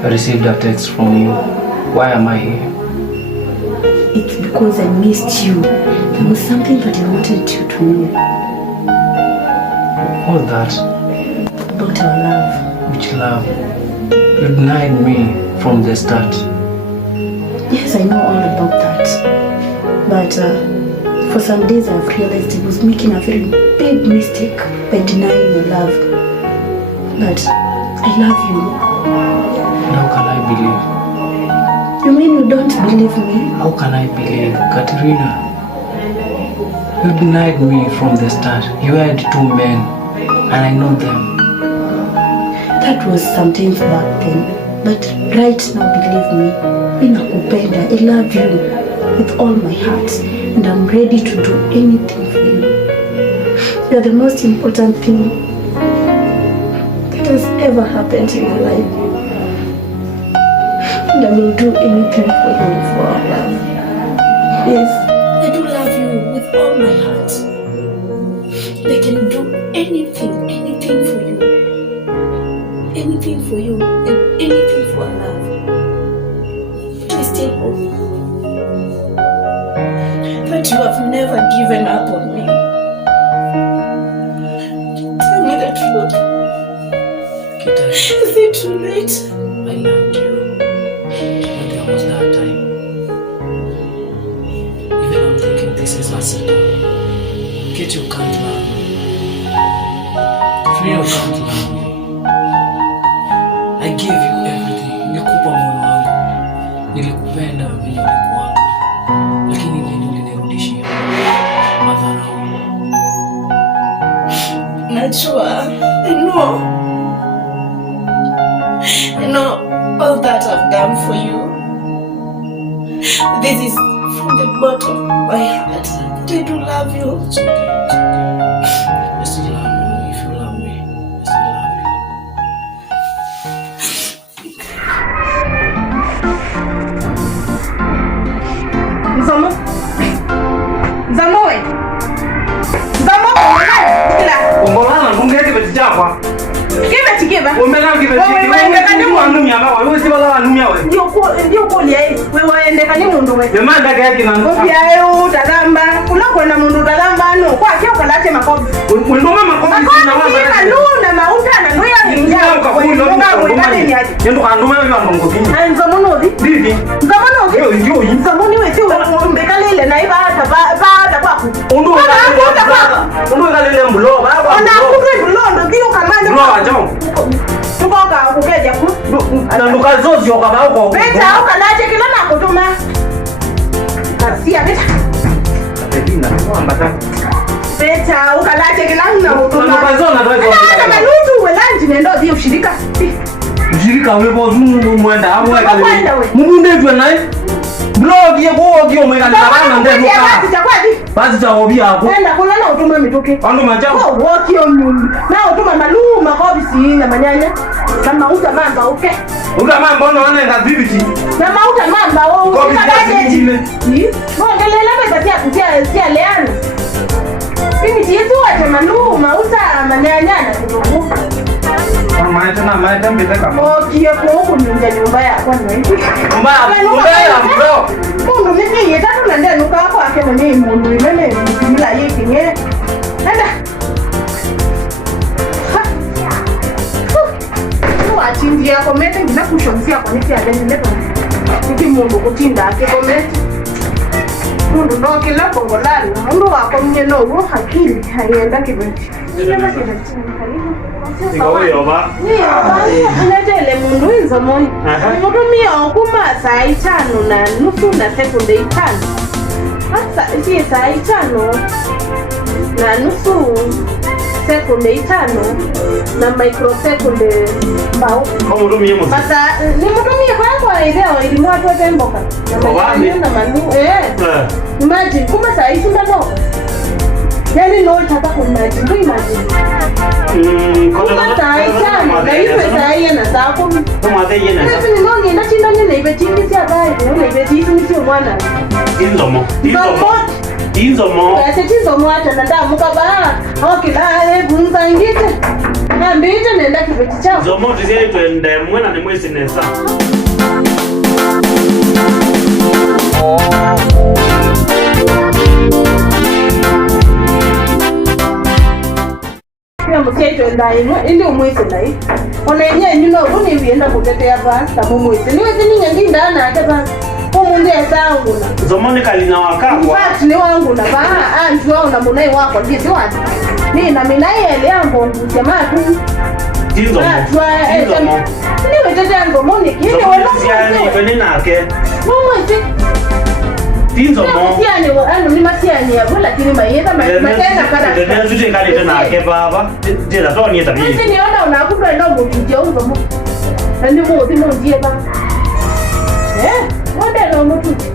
I received a text from you. Why am I here? It's because I missed you. There was something that I wanted you to know. What's that? About our love. Which love? You denied me from the start. Yes, I know all about that. But for some days I've realized I was making a very big mistake by denying your love. But I love you. How can I believe? You mean you don't believe me? How can I believe, Katerina? You denied me from the start. You had 2 men, and I know them. That was sometimes back then. But right now, believe me, ninakupenda. I love you with all my heart, and I'm ready to do anything for you. You're the most important thing that has ever happened in my life. And I will do anything for you and for our love. Yes, I do love you with all my heart. I can do anything for you. Anything for you and anything for our love. Please stay home. But you have never given up on me. Tell me the truth. Kita, Is it too late? I loved you. But there was that time. Even I'm thinking this is a setup. Kit, you can't love me. Free, you can't love me. I gave you everything. Nilikupa moyo wangu. Nilikupenda vile ulikuwa. Lakini nini ulinirudishia? Madharau. Najua. I know all that I've done for you. This is from the bottom of my heart. But I do love you. It's okay. It's okay. I still love you. If you love me, I still love you. Nzomo? Nzomo we? Nzomo? Ongolana ngungeke betijapa. Kibe tikiba? Omela kibe tikiba. Wewe anumya ba wewe sibala anumya we. Ndio ko liye wewe waendeka ni mundu we. Demanda yake na ndo. Obiayo tagamba unakwenda mundu tagamba no kwa kyo kalate makobi. Ndoma makobi na wanga. Kwa luna mautana no ya ninja. Yendo kandume wewe ngongobini. Nzomo nodi? Bibi. Nzomo nodi? Ndio yi. Nzomo ni wewe umbekalele na iba hata kwako. Undu kalele mbulo ba. Ona kuke bulondo ndio kamani. Mbulo ajo. Tukoka kukeja ku. Na nduka zozi okaba uko. Beta ukalaje kila na kutuma. Kasia beta. Katerina kwamba Beta ukalaje kila na kutuma. Nduka zona ndio hizo. Ana malutu welanji nendo ndio ushirika. Ushirika wewe mwenda hapo kale. Mungu ndio naye. Blog yako gyo mwenda na ndio muka. Basi cha hobby yako. Nenda kulala utuma mituke. Ando majao. Oh, waki on. Na utuma maluma kobi si na manyanya. Kama uta mamba uke. Uta mamba unaenda vipi? Na mauta mamba wewe ukalaje ile. Ngoja lela beta tia leano. Mimi tiyetu acha maluma uta manyanya na kidogo. Maeta mbele kama. Okie kwa kuninja nyumba yako ndio. Nyumba ya bro. Mundu mimi yetatu nende nuka wako akeno ni mundu imene mila yiki nge. Nenda. Wachindia komete ngina kushonzia kwa niti ya deni lepo. Niki mundu kutinda ake komete. Mundu ndo kila kongolani. Mundu wako mnyeno uo hakili haienda kibeti. Nila kibeti. Ndio ba. Ndio, anatele mundu inzo moi. Mundu mio kuma saa 5:30 na sekunde 5. Sasa si saa 5:30 sekunde 5 na microsekunde mbao. Mundu mie mo. Sasa ni mundu mie kwa leo ilimwa tu temboka. Na manu imagine kuma saa 5:30. Yani no tata kuimagine, do imagine. Kuma saa 5 na hiyo saa hiyo na saa 10. Kama dai yana. Sasa ni ngongi na chinda ni ibe chingi sia bai, ni ibe tifu ni sio mwana. Inzo mo. Ya tatizo mwacha na damu kaba. Okay, la bunza ingite. Na mbije nenda kibeti chao. Zomo tizeli tuende mwena ni mwezi nesa. Pia msiai tuenda ili umwezi ndai. Ona yenye nyuno uni vienda kutetea basta mumwezi. Niwezi ninyangi ndana ataba. Mundu esangu na. Zomoni kalina wakakwa. Fati ni wangu na baa. Anju wao na munai wako. Jisi wati. Ni na minai elea mbongu. Jamaa tu. Tinzo mo. Tinzo mo. Niwe tete ango moni. Kini wala siani kwenye nake. Mumwezi. Tinzo mo. Siani wala ni masiani ya wala kini mayeta matena kada. Tene zuje kali tena nake baba. Jela to ni tabi. Sisi niona unakupa ndo mutuje ungo mo. Ndi mo ndi mo ndiye ba. Wanda na mutuje.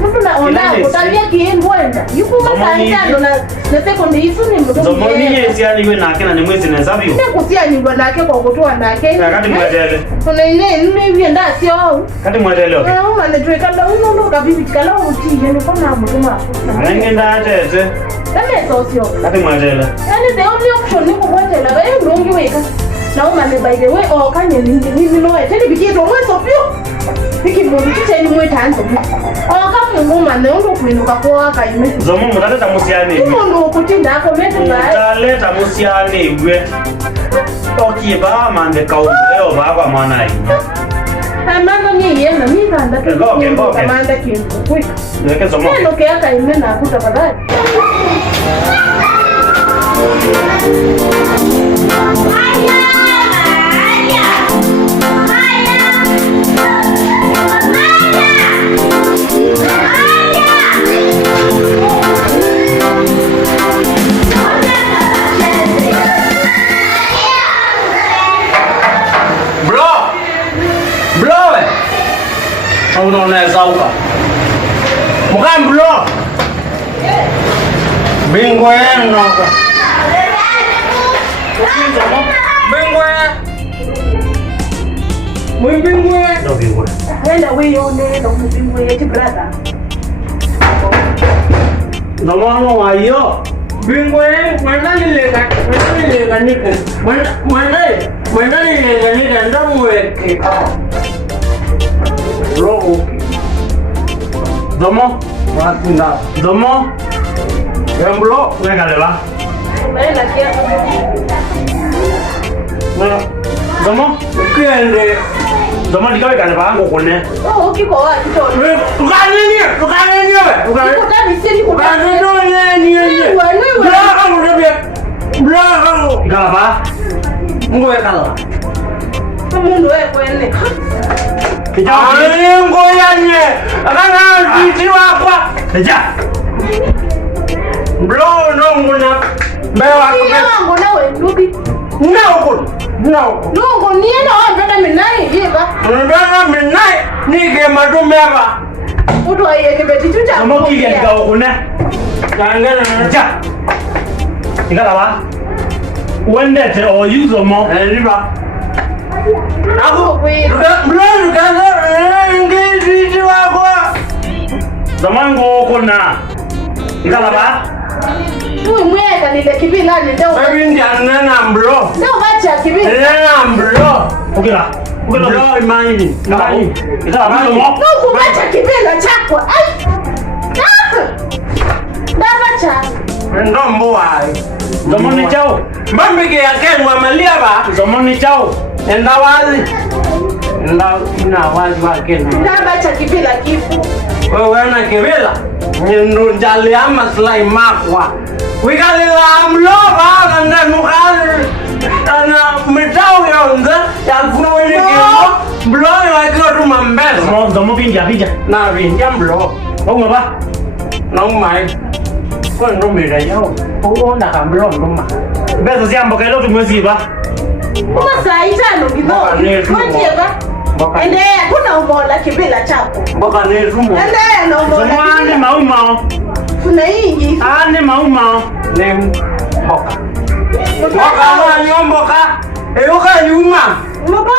Mtu na ona kutabia kienda. Yuko makaenda na sekondi hizo ni mtu. Zomoni yesi yani we nake na ni mwezi nesa bio. Ni kusia nyumba nake kwa kutoa nake. Kati mwedele. Kuna ile mimi nda sio. Kati mwedele okay. Una ne tuweka ndo uno kabibi kala utije ni kama mtuma. Ngenda atete. Kama sosio. Kati mwedele. Yani the only option ni kumwendela ba yeye ndongi weka. Na umane by the way kanye ni no eteni bikito mweso pio. Piki mundu chiche ni mwetanzo. Kama ngoma ne ndo kuinuka kwa kaime. Zomo mutaleta musiani. Mundu kutinda ako metu ba. Mutaleta musiani gwe. Toki ba mande kauzo leo baba mwana hii. Amanda ni yeye na mimi kanda tu. Amanda kintu. Quick. Ndio zomo. Ndio kia kaime na kutafadhali. Unaona sauka. Mukam bro. Bingo yenu. Bingo. Muy bingo. No bingo. Nenda wewe ndo bingo yetu brother. Ndomo wayo. Bingo mana nilega nika. Mana nilega nika ndamweke. Bro. Domo, matinda. Domo. Yamblo, nagalela. Nenda kia. Domo, kende. Domo dikawe kana bango kone. Ukiko wapi to? Ukanini we. Ukani sisi Ukanini nini. Bra ngurebe. Bra. Galaba. Ngoe kala. Mundu wewe kwene. Ngoyanye. Akana titi wakwa. Eja. Bro nonguna. Bewa wangu nawe ndubi. Noko. Nongo nienda wabada minai yeba. Mbana minai nige madumeba. Utu ayeke betichuta. Amoki ile ngao kuna. Kangana ja. Ikala ba. Wendete o yuzo mo. Riba. Ako bro kaza ngezi wako. Zamango kuna. Ikala ba. Uwe mweka nile kibila nile. Baby ndianana bro. Ndio bacha kibila. Nana bro. Ukila. Bro imani. Imani. Ikala ba mo. Ndio bacha kibila chako. Ai. Bacha. Ndombo ai. Zamoni chao. Mbambike yake mwamalia ba. Zamoni chao. Enda wazi. Enda wazi wake. Bacha kibila kifu. Wewe na kibila. Ndio njali ama slai makwa. Wikalila amloba kanda nukali. Ana mitao yonza ya kuwele kimo. Blo yake tu mambeza. Zomo binja. Na binja blo. Ongo ba. Nongmai. Kwa ndo mira yao. Uona kamblo ndoma. Beza ziambo kailo tumweziba. Kuma saa 5 kidogo. Mwajeba. Endelea kuna umola kibila chako. Mboka ni rumo. Endelea na umola. Zamani maumao. Kuna hii. Ane maumao. Ne mboka. Mboka wa nyomboka. Euka nyuma. Mboka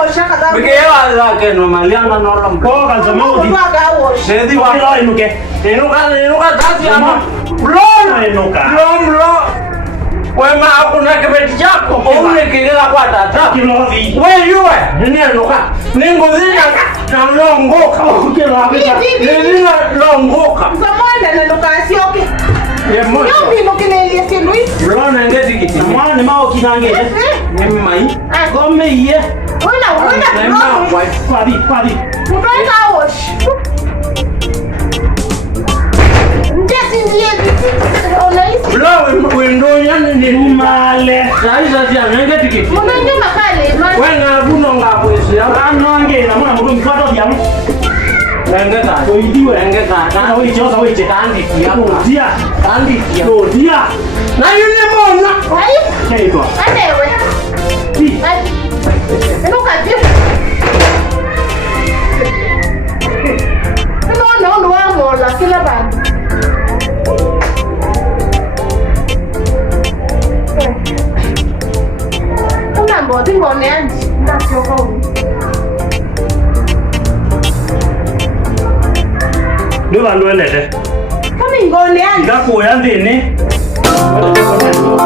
wa shaka da. Bigewa zake no malianga no lo mboka zamudi. Mboka wa. Sedi wa lo inuke. Inuka tati ama. Blo inuka. Blo. Wewe hakuna kibeti chako. Unikigela kwa tata. Kilovi. Wewe yue. Nini anoka? Ningozina na longoka. Nini longoka. Zamanda na lokasi okay. Ye moyo. Yopi lokinele si Luis. Rona ngezi kiti. Mwana mao kinange. Ni mai. Gome iye. Wena. Fabi. Mutweka wash. Ndesi ndiye. Onaisi. Lo wendo yani ni Male. Saiza tia ngezi kiti. Munenge makale. Wenga buno ngapo isi ya. Anange na mwana mtu mfato diamu. Ngeza. Oidiwe. Ngeza. Na wewe choza wewe Kandi kia. dia. Kandi kia. Dia. Na yule mona. Ai. Kaigo. Anewe. Di. Ai. Enuka pia. No, vamos, la que la van. Una moto ingoneante. Nasceu com Ndio bandu endete. kama ingoneante. Ngakuya ndini.